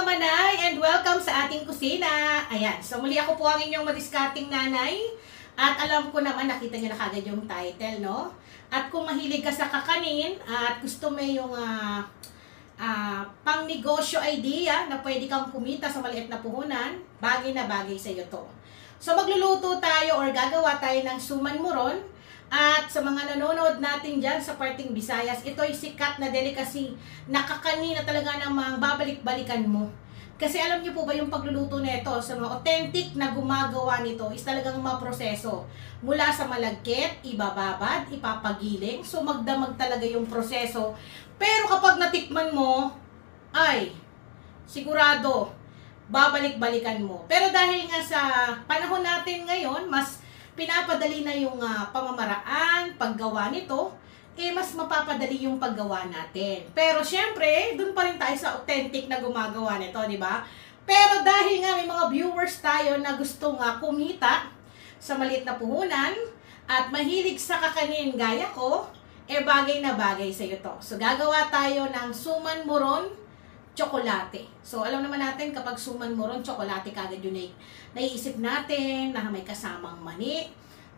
mga manay and welcome sa ating kusina. Ayan, so muli ako po ang inyong madiskarting nanay. At alam ko naman, nakita nyo na kagad yung title, no? At kung mahilig ka sa kakanin at gusto mo yung pang negosyo idea na pwede kang kumita sa maliit na puhunan, bagay na bagay sa iyo to. So magluluto tayo or gagawa tayo ng suman muron. At sa mga nanonood natin dyan sa parting Visayas, ito ay sikat na delicacy na kakanin na talaga namang babalik-balikan mo. Kasi alam niyo po ba yung pagluluto nito sa mga authentic na gumagawa nito is talagang maproseso. Mula sa malagkit, ibababad, ipapagiling, so magdamag talaga yung proseso. Pero kapag natikman mo, ay sigurado, babalik-balikan mo. Pero dahil nga sa panahon natin ngayon, mas pinapadali na yung pamamaraan, paggawa nito, mas mapapadali yung paggawa natin. Pero syempre, dun pa rin tayo sa authentic na gumagawa nito, di ba? Pero dahil nga may mga viewers tayo na gusto nga kumita sa maliit na puhunan at mahilig sa kakanin gaya ko, bagay na bagay sa iyo to. So gagawa tayo ng suman moron tsokolate. So alam naman natin kapag suman moron tsokolate kagad yun naiisip natin na may kasamang mani.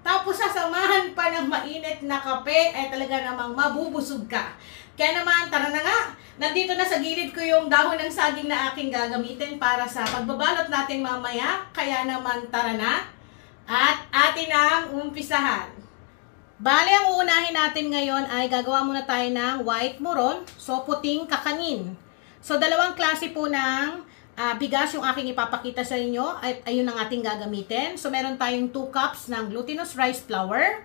Tapos sasamahan pa ng mainit na kape, talaga namang mabubusog ka. Kaya naman, tara na nga. Nandito na sa gilid ko yung dahon ng saging na aking gagamitin para sa pagbabalot natin mamaya. Kaya naman, tara na. At atin ang umpisahan. Bale, ang uunahin natin ngayon ay gagawa muna tayo ng white moron, so puting kakanin. So, dalawang klase po ng bigas yung aking ipapakita sa inyo at ayun ang ating gagamitin. So, meron tayong 2 cups ng glutinous rice flour.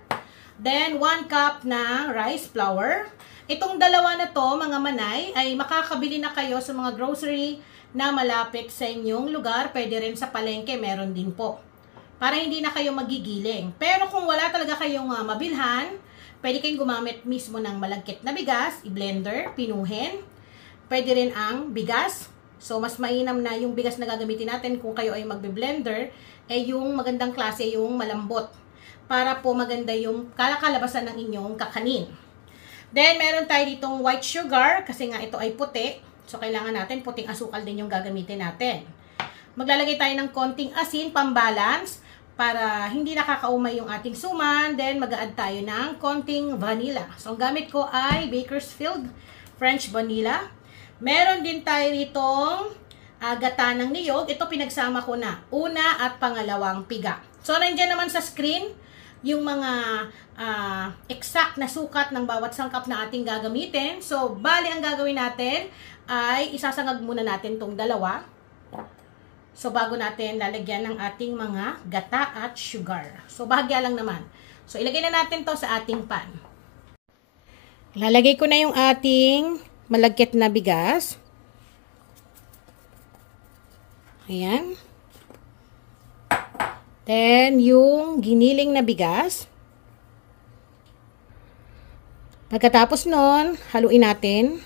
Then, 1 cup ng rice flour. Itong dalawa na to, mga manay, ay makakabili na kayo sa mga grocery na malapit sa inyong lugar. Pwede rin sa palengke, meron din po. Para hindi na kayo magigiling. Pero kung wala talaga kayong mabilhan, pwede kayong gumamit mismo ng malagkit na bigas, i-blender, pinuhin. Pwede rin ang bigas. So, mas mainam na yung bigas na gagamitin natin kung kayo ay magbe-blender, yung magandang klase, yung malambot. Para po maganda yung kalabasan ng inyong kakanin. Then, meron tayo ditong white sugar, kasi nga ito ay puti. So, kailangan natin puting asukal din yung gagamitin natin. Maglalagay tayo ng konting asin, pambalance, para hindi nakakaumay yung ating suman. Then, mag-a-add tayo ng konting vanilla. So, ang gamit ko ay Bakersfield French Vanilla. Meron din tayo ditong gata ng niyog. Ito pinagsama ko na. Una at pangalawang piga. So, nandiyan naman sa screen yung mga exact na sukat ng bawat sangkap na ating gagamitin. So, bali ang gagawin natin ay isasangag muna natin tong dalawa. So, bago natin lalagyan ng ating mga gata at sugar. So, bahagya lang naman. So, ilagay na natin to sa ating pan. Lalagay ko na yung ating malagkit na bigas. Ayan. Then, yung giniling na bigas. Pagkatapos nun, haluin natin.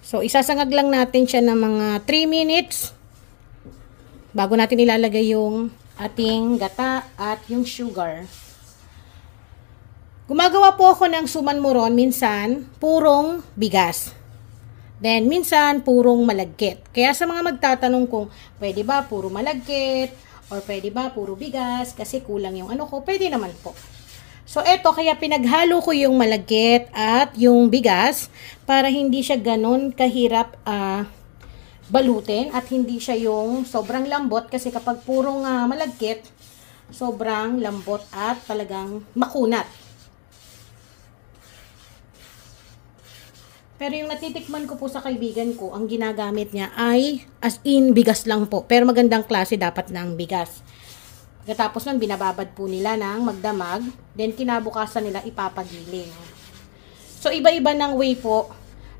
So, isasangag lang natin siya ng mga 3 minutes bago natin ilalagay yung ating gata at yung sugar. Gumagawa po ako ng suman moron minsan purong bigas. Then, minsan, purong malagkit. Kaya sa mga magtatanong kung pwede ba puro malagkit or pwede ba puro bigas kasi kulang yung ano ko, pwede naman po. So, eto, kaya pinaghalo ko yung malagkit at yung bigas para hindi siya ganun kahirap balutin at hindi siya yung sobrang lambot kasi kapag purong malagkit, sobrang lambot at talagang makunat. Pero yung natitikman ko po sa kaibigan ko, ang ginagamit niya ay as in bigas lang po. Pero magandang klase dapat ng bigas. Pagkatapos nun, binababad po nila ng magdamag. Then, kinabukasan nila ipapagiling. So, iba-iba ng way po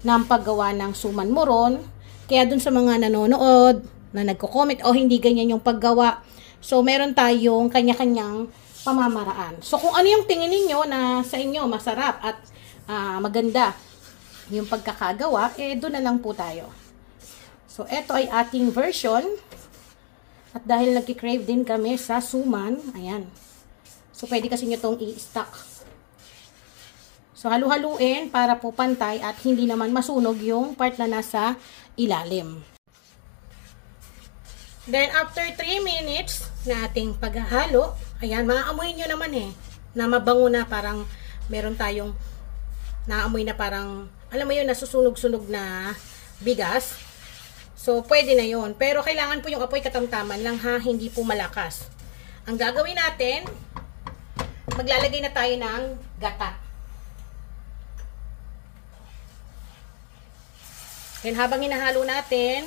ng paggawa ng suman moron. Kaya dun sa mga nanonood, na nagko-comment, hindi ganyan yung paggawa. So, meron tayong kanya-kanyang pamamaraan. So, kung ano yung tingin ninyo na sa inyo masarap at maganda yung pagkakagawa, doon na lang po tayo. So, ito ay ating version. At dahil nagki-crave din kami sa suman, ayan. So, pwede kasi nyo itong i-stack. So, halu-haluin para po pantay at hindi naman masunog yung part na nasa ilalim. Then, after 3 minutes na ating paghahalo, ayan, maaamoy nyo naman na mabango na, parang meron tayong naamoy na parang, alam mo yun, nasusunog-sunog na bigas. So, pwede na yon. Pero, kailangan po yung apoy katamtaman lang ha, hindi po malakas. Ang gagawin natin, maglalagay na tayo ng gata. Then, habang hinahalo natin,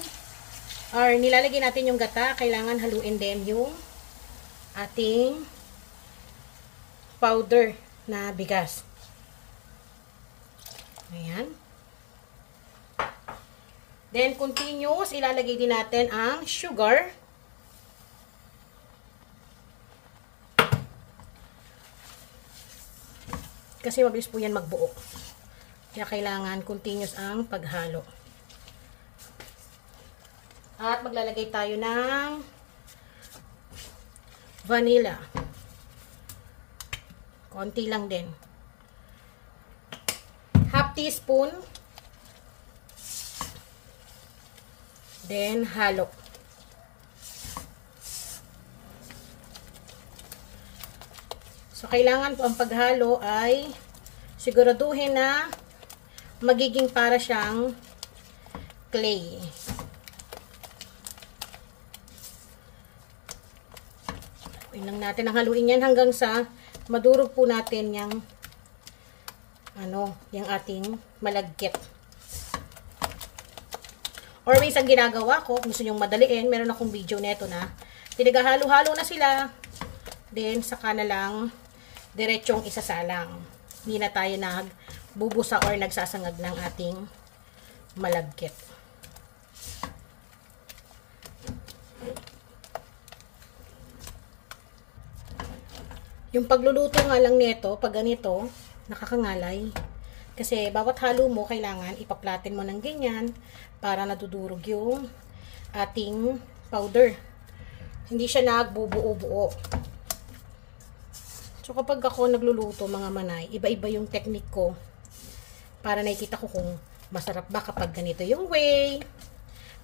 or nilalagay natin yung gata, kailangan haluin din yung ating powder na bigas. Ayan. Then, continuous, ilalagay din natin ang sugar. Kasi mabilis po yan magbuo. Kaya kailangan continuous ang paghalo. At maglalagay tayo ng vanilla. Konti lang din. Half teaspoon. Then, halo. So, kailangan po ang paghalo ay siguraduhin na magiging para siyang clay. Haluin lang natin ang haluin yan hanggang sa madurog po natin yung yung ating malagkit. Or minsan ginagawa ko, gusto nyong madaliin, meron akong video neto na pinagahalo-halo na sila, then saka na lang diretsong isasalang. Hindi na tayo nagbubusa or nagsasangag ng ating malagkit. Yung pagluluto nga lang neto, pag ganito, nakakangalay. Kasi bawat halo mo, kailangan ipaplatin mo ng ganyan para nadudurog yung ating powder. Hindi siya nagbubuo-buo. So kapag ako nagluluto mga manay, iba-iba yung technique ko para nakikita ko kung masarap ba kapag ganito yung way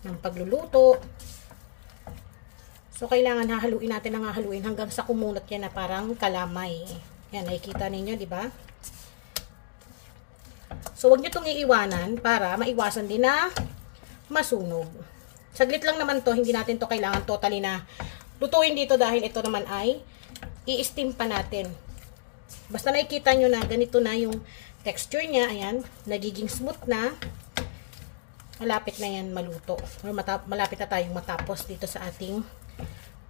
ng pagluluto. So kailangan hahaluin natin ng hahaluin hanggang sa kumunot yan na parang kalamay. Yan, nakikita ninyo, di ba? So wag nyo itong iiwanan para maiwasan din na masunog. Saglit lang naman to, hindi natin to kailangan totally na lutuin dito dahil ito naman ay i-steam pa natin. Basta nakikita nyo na ganito na yung texture niya, ayan, nagiging smooth na, malapit na yan maluto. Or malapit na tayong matapos dito sa ating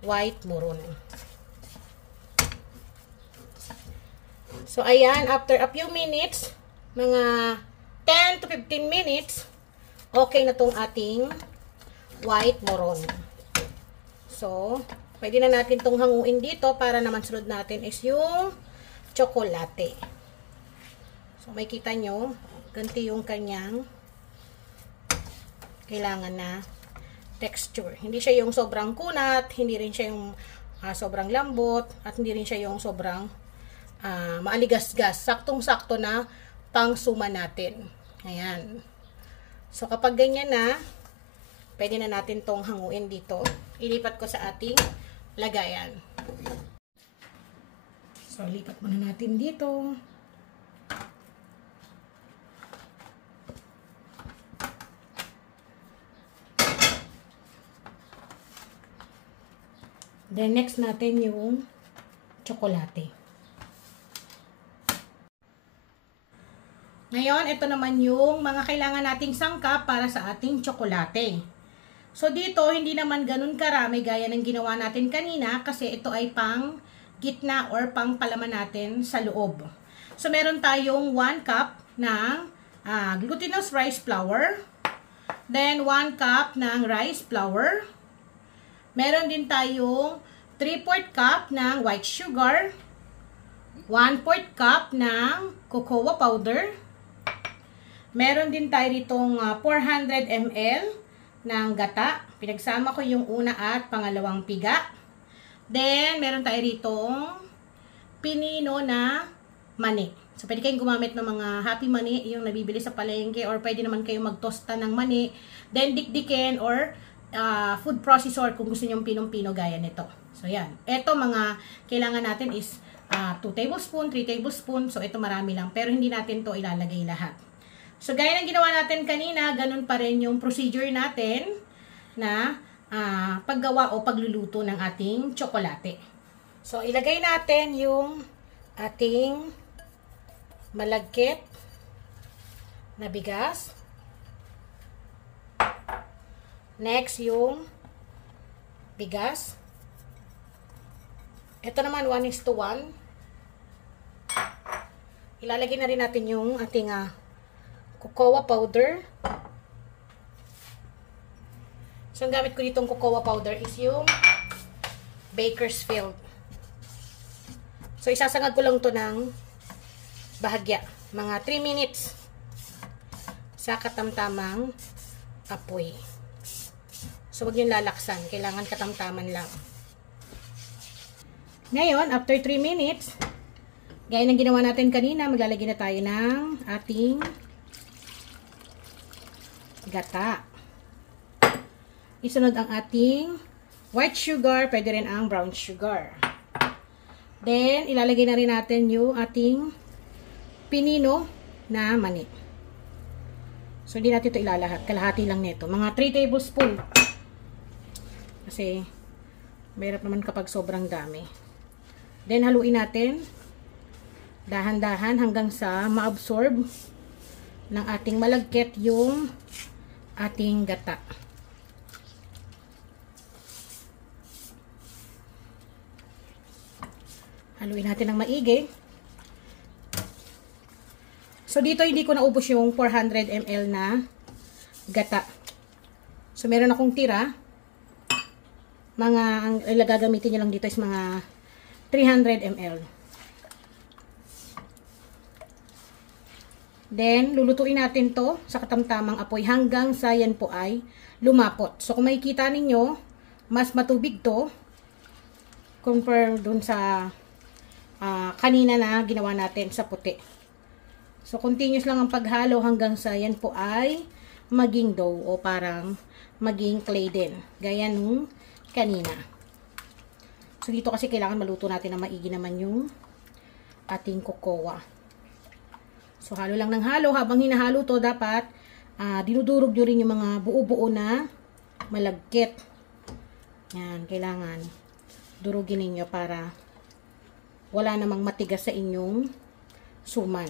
white moron. So, ayan, after a few minutes, mga 10 to 15 minutes, okay na tong ating white moron. So, pwede na natin tong hanguin dito para naman sunod natin is yung tsokolate. So, may kita nyo, ganti yung kanyang kailangan na texture. Hindi siya yung sobrang kunat, hindi rin siya yung sobrang lambot, at hindi rin siya yung sobrang maaligasgas. Saktong-sakto na pang-suma natin. Ayan. So, kapag ganyan na, pwede na natin tong hanguin dito. Ilipat ko sa ating lagayan. So, lipat muna natin dito. Then, next natin yung tsokolate. Ngayon, ito naman yung mga kailangan nating sangkap para sa ating tsokolate. So, dito, hindi naman ganun karami gaya ng ginawa natin kanina kasi ito ay pang gitna or pang palaman natin sa loob. So, meron tayong 1 cup ng glutinous rice flour. Then, 1 cup ng rice flour. Meron din tayong 3/4 cup ng white sugar, 1/4 cup ng cocoa powder. Meron din tayo ditong 400 ml ng gata. Pinagsama ko yung una at pangalawang piga. Then, meron tayo ditong pinino na mani. So, pwede kayong gumamit ng mga happy mani, yung nabibili sa palengke, or pwede naman kayong magtosta ng mani. Then, dikdikin or food processor kung gusto nyo pinong-pino gaya nito. So, yan. Ito, mga kailangan natin is 2 tablespoon, 3 tablespoon. So, ito marami lang. Pero hindi natin to ilalagay lahat. So, gaya ng ginawa natin kanina, ganun pa rin yung procedure natin na paggawa o pagluluto ng ating tsokolate. So, ilagay natin yung ating malagkit na bigas. Next, yung bigas. Ito naman, 1:1. Ilalagay na rin natin yung ating cocoa powder. So, ang gamit ko ditong cocoa powder is yung Bakersfield. So, isasangag ko lang to ng bahagya. Mga 3 minutes sa katamtamang apoy. So, huwag yung lalaksan. Kailangan katamtaman lang. Ngayon, after 3 minutes, gaya ng ginawa natin kanina, maglalagay na tayo ng ating gata. Isunod ang ating white sugar, pwede rin ang brown sugar. Then, ilalagay na rin natin yung ating pinino na mani. So, hindi natin ito ilalahat. Kalahati lang nito. Mga 3 tablespoon. Kasi, mahirap naman kapag sobrang dami. Then, haluin natin. Dahan-dahan hanggang sa ma-absorb ng ating malagkit yung ating gata. Haluin natin ng maigi. So, dito hindi ko naubos yung 400 ml na gata. So, meron akong tira. Ang gagamitin nyo lang dito is mga 300 ml. Then, lulutuin natin to sa katamtamang apoy hanggang sa yan po ay lumapot. So, kung makikita ninyo, mas matubig to compare dun sa kanina na ginawa natin sa puti. So, continuous lang ang paghalo hanggang sa yan po ay maging dough o parang maging clay din. Gaya nung kanina. So, dito kasi kailangan maluto natin na maigi naman yung ating cocoa. So, halo lang ng halo. Habang hinahalo to, dapat dinudurog nyo rin yung mga buo-buo na malagkit. Yan, kailangan durugin ninyo para wala namang matigas sa inyong suman.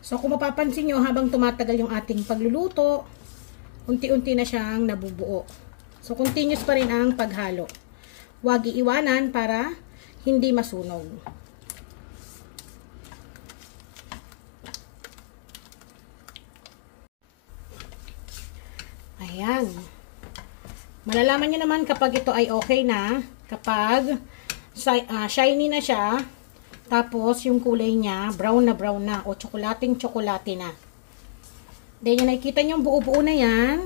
So, kung mapapansin nyo, habang tumatagal yung ating pagluluto, unti-unti na siyang nabubuo. So, continuous pa rin ang paghalo. Huwag iiwanan para hindi masunog. Ayan. Malalaman nyo naman kapag ito ay okay na, kapag shiny na siya, tapos yung kulay niya, brown na o tsokolating-tsokolate na. Then yung nakikita nyo yung buo-buo na yan,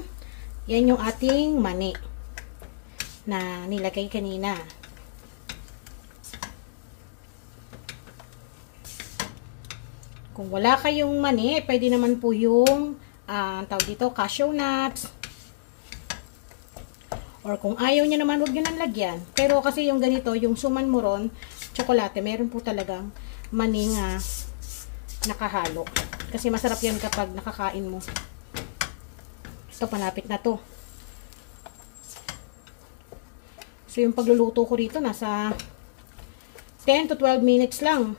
yan yung ating mani na nilagay kanina. Kung wala kayong mani, pwede naman po yung tawag dito, cashew nuts. Or kung ayaw niya naman, huwag nyo nang lagyan. Pero kasi yung ganito, yung suman moron, tsokolate, meron po talagang maning nakahalo. Kasi masarap yan kapag nakakain mo. So, panapit na to. So, yung pagluluto ko rito, nasa 10 to 12 minutes lang.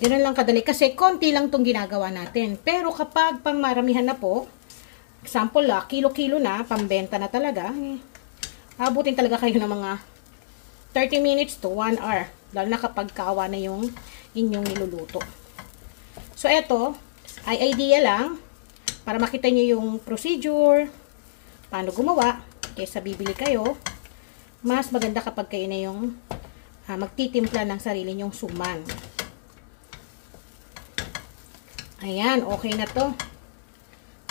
Ganun lang kadali. Kasi konti lang tong ginagawa natin. Pero kapag pang maramihan na po, example kilo-kilo na, pambenta na talaga, abutin talaga kayo ng mga 30 minutes to 1 hour. Lalo na kapag kawa na yung inyong niluluto. So, eto ay idea lang para makita nyo yung procedure, paano gumawa, kaysa bibili kayo. Mas maganda kapag kayo na yung magtitimpla ng sarili nyong suman. Ayan, okay na to.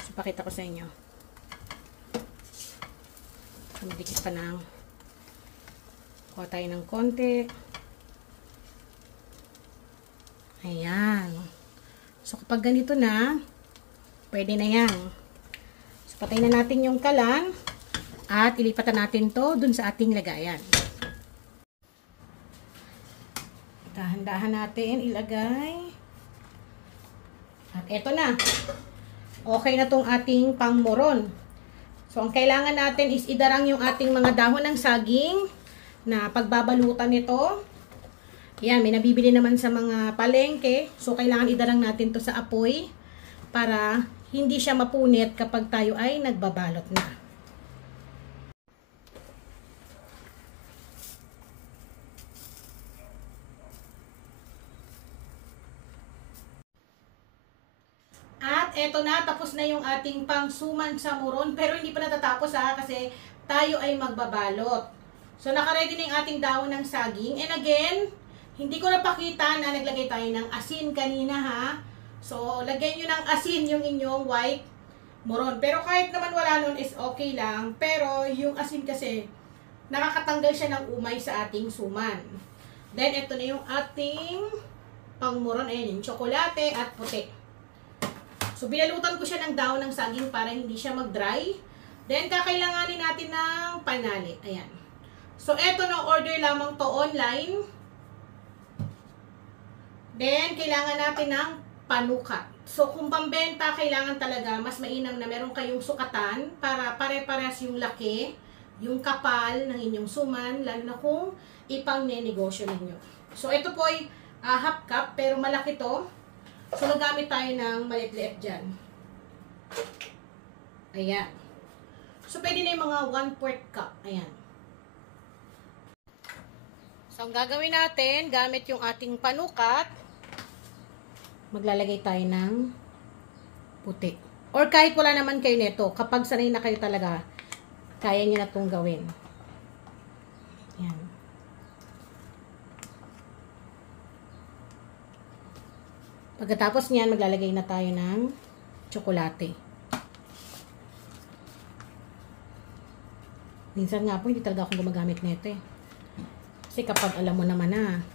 So, pakita ko sa inyo. Dumidikit pa ng kuha tayo ng konti. Ayan. So, kapag ganito na, pwede na yan. So, patayin na natin yung kalan at ilipatan natin to dun sa ating lagayan. Dahan-dahan natin ilagay. At eto na. Okay na tong ating pangmoron. So, ang kailangan natin is idarang yung ating mga dahon ng saging na pagbabalutan nito. Yan, may nabibili naman sa mga palengke. So, kailangan idarang natin to sa apoy para hindi siya mapunit kapag tayo ay nagbabalot na. At eto na, tapos na yung ating pangsuman sa muron. Pero hindi pa natatapos kasi tayo ay magbabalot. So, nakaready na yung ating dahon ng saging. And again, hindi ko napakita na naglagay tayo ng asin kanina So, lagyan nyo ng asin yung inyong white muron. Pero kahit naman wala nun is okay lang. Pero yung asin kasi, nakakatanggal siya ng umay sa ating suman. Then, eto na yung ating pangmuron. Ayan, yung tsokolate at puti. So, binalutan ko siya ng dahon ng saging para hindi siya mag-dry. Then, kakailanganin natin ng panali. Ayan. So, eto na order lamang to online. Then, kailangan natin ng panukat. So, kung pambenta, kailangan talaga mas mainam na meron kayong sukatan para pare-parehas yung laki, yung kapal ng inyong suman, lalo na kung ipang-nenegosyo ninyo. So, ito po ay half cup, pero malaki to. So, nagamit tayo ng maliit-liit dyan. Ayan. So, pwede na yung mga 1/4 cup. Ayan. So, ang gagawin natin, gamit yung ating panukat, maglalagay tayo ng puti. Or kahit wala naman kayo nito, kapag sanay na kayo talaga, kaya nyo na itong gawin. Ayan. Pagkatapos niyan, maglalagay na tayo ng tsokolate. Minsan nga po, hindi talaga ako gumagamit nito eh. Kasi kapag alam mo naman na,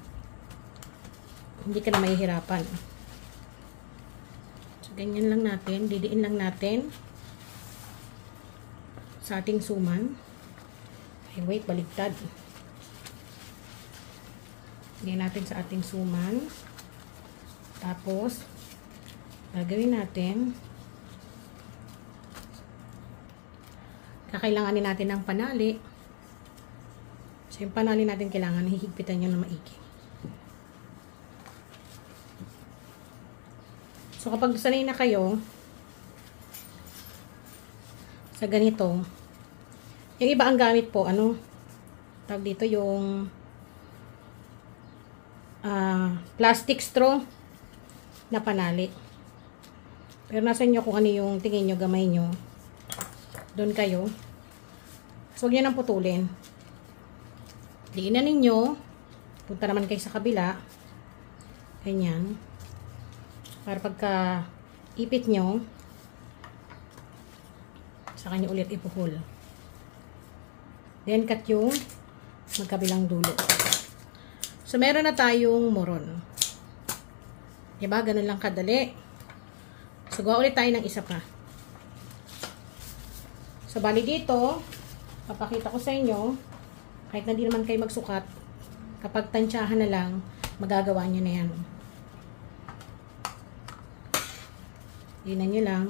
hindi ka na mahihirapan. So, ganyan lang natin. Didiin lang natin sa ating suman. Ay, wait, baligtad. Didiin natin sa ating suman. Tapos, gagawin natin, kakailanganin natin ng panali. So, yung panali natin kailangan, hihigpitan nyo na maigi. So, kapag sanay na kayo sa ganito, yung iba ang gamit po, tawag dito yung plastic straw na panali. Pero nasa inyo kung ano yung tingin nyo, gamay nyo. Doon kayo. So, huwag nyo nang putulin. Diin na ninyo. Punta naman kayo sa kabila. Ganyan. Para pagka ipit nyo, saka nyo ulit ipuhol. Then, cut yung magkabilang dulo. So, meron na tayong moron. Diba? Ganun lang kadali. So, gawa ulit tayo ng isa pa. So, bali dito, papakita ko sa inyo, kahit na di naman kayo magsukat, kapag tansyahan na lang, magagawa nyo na yan. Dinan nyo lang.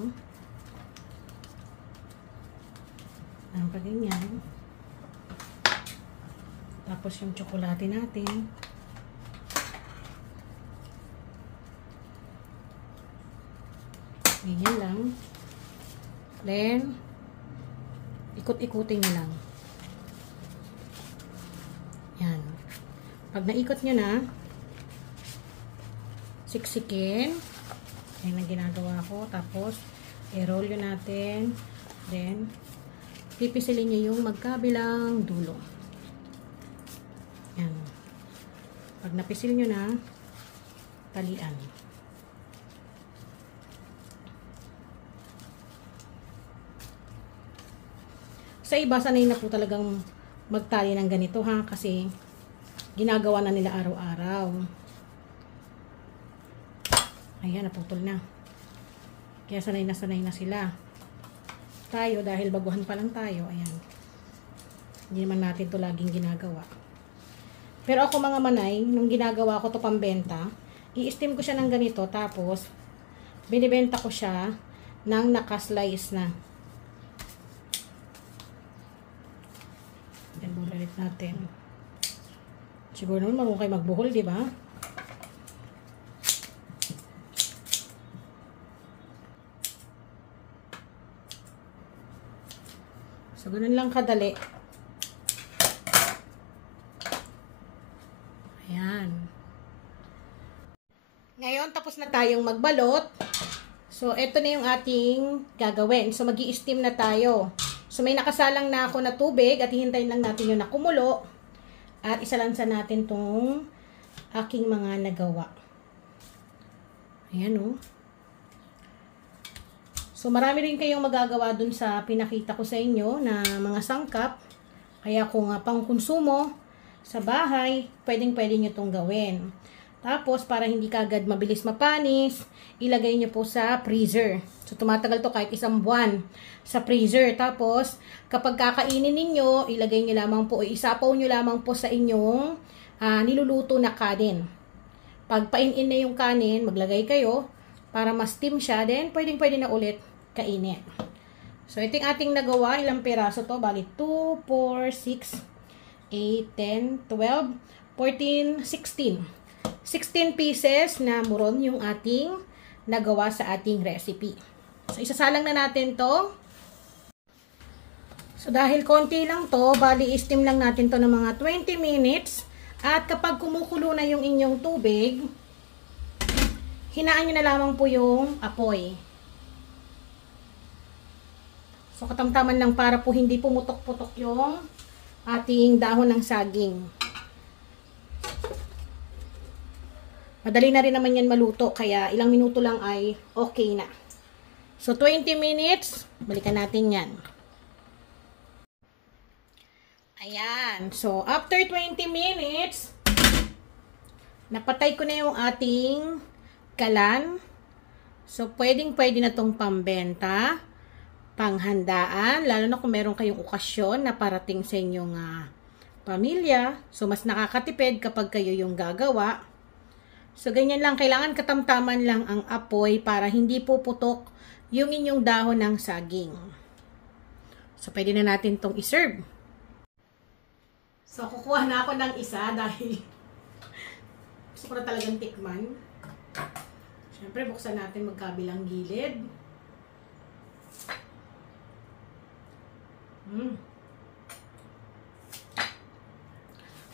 Ang pag-ganyan. Tapos yung tsokolate natin. Ganyan lang. Then, ikot-ikutin nyo lang. Yan. Pag naikot nyo na, siksikin. Yan ang ginagawa ko. Tapos, i-roll yun natin. Then, pipisilin nyo yung magkabilang dulo. Yan. Pag napisil nyo na, talian. Sa iba, sanay na po talagang magtali ng ganito ha, kasi ginagawa na nila araw-araw. Ayan, naputol na. Kaya sanay na sila. Tayo, dahil baguhan pa lang tayo, ayan. Hindi naman natin to laging ginagawa. Pero ako mga manay, nung ginagawa ko to pambenta, i-steam ko siya ng ganito, tapos binibenta ko siya ng nakaslice na. Yan, bulit natin. Siguro naman marunong kayo magbuhol, di ba? So, ganun lang kadali. Ayan. Ngayon, tapos na tayong magbalot. So, ito na yung ating gagawin. So, magi-steam na tayo. So, may nakasalang na ako na tubig at hihintayin lang natin yung nakumulo. At isalansa natin tong aking mga nagawa. Ayan, oh. So, marami rin kayong magagawa dun sa pinakita ko sa inyo na mga sangkap. Kaya kung pang konsumo sa bahay, pwedeng-pwede nyo itong gawin. Tapos, para hindi kagad mabilis mapanis, ilagay nyo po sa freezer. So, tumatagal to kahit isang buwan sa freezer. Tapos, kapag kakainin ninyo, ilagay nyo lamang po, isapaw nyo lamang po sa inyong niluluto na kanin. Pag painin na yung kanin, maglagay kayo para ma-steam siya. Then, pwedeng-pwede na ulit kainin. So, ito yung ating nagawa. Ilang peraso to? Bali, 2, 4, 6, 8, 10, 12, 14, 16. 16 pieces na muron yung ating nagawa sa ating recipe. So, isasalang na natin to. So, dahil konti lang to, bali, steam lang natin to ng mga 20 minutes. At kapag kumukulo na yung inyong tubig, hinaan nyo na lamang po yung apoy. So, katamtaman lang para po hindi pumutok-putok yung ating dahon ng saging. Madali na rin naman yan maluto, kaya ilang minuto lang ay okay na. So, 20 minutes, balikan natin yan. Ayan. So, after 20 minutes, napatay ko na yung ating kalan. So, pwedeng-pwede na tong pambenta, panghandaan, lalo na kung meron kayong okasyon na parating sa inyong pamilya. So, mas nakakatipid kapag kayo yung gagawa. So, ganyan lang. Kailangan katamtaman lang ang apoy para hindi puputok yung inyong dahon ng saging. So, pwede na natin tong iserve. So, kukuha na ako ng isa dahil gusto ko na talagang tikman. Siyempre, buksan natin magkabilang gilid.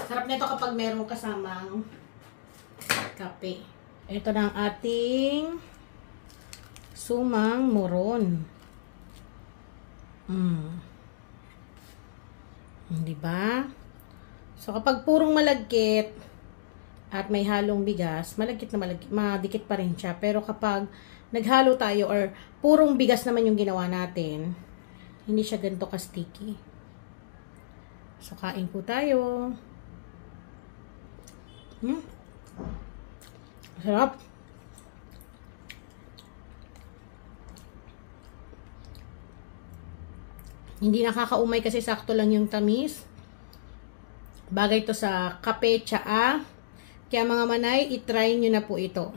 Sarap nito kapag meron kasamang kape. Ito na ang ating sumang muron. Diba? So, kapag purong malagkit at may halong bigas, malagkit na malagkit, madikit pa rin siya. Pero kapag naghalo tayo or purong bigas naman yung ginawa natin, hindi siya ganito ka-sticky. So, kain po tayo. Sarap. Hindi nakakaumay kasi sakto lang yung tamis. Bagay to sa kape, tsaa. Kaya mga manay, itry nyo na po ito.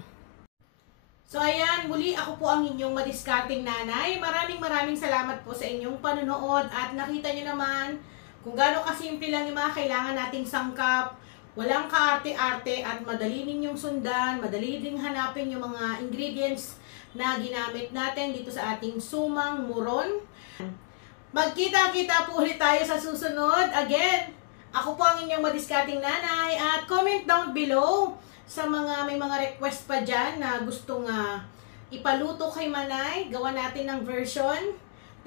So ayan, muli ako po ang inyong madiskarting nanay. Maraming salamat po sa inyong panonood. At nakita nyo naman kung gaano kasimple lang yung mga kailangan nating sangkap. Walang kaarte-arte at madali ninyong sundan, madali ding hanapin yung mga ingredients na ginamit natin dito sa ating sumang muron. Magkita-kita po ulit tayo sa susunod. Again, ako po ang inyong madiskarting nanay at comment down below sa may mga request pa dyan na gustong ipaluto kay Manay. Gawa natin ng version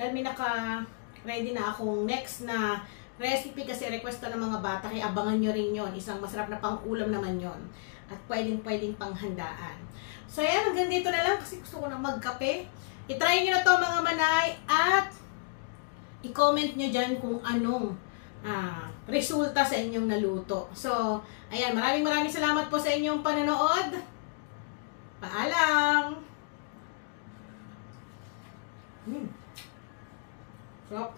dahil may naka-ready na akong next na recipe kasi request ng mga bata, kaya abangan nyo rin yon. Isang masarap na pang-ulam naman yon. At pwedeng panghandaan. So ayan, hanggang dito na lang kasi gusto ko na magkape. I-try nyo na to mga manay at i-comment nyo dyan kung anong resulta sa inyong naluto. So, ayan, maraming salamat po sa inyong panonood. Paalam! Sarap.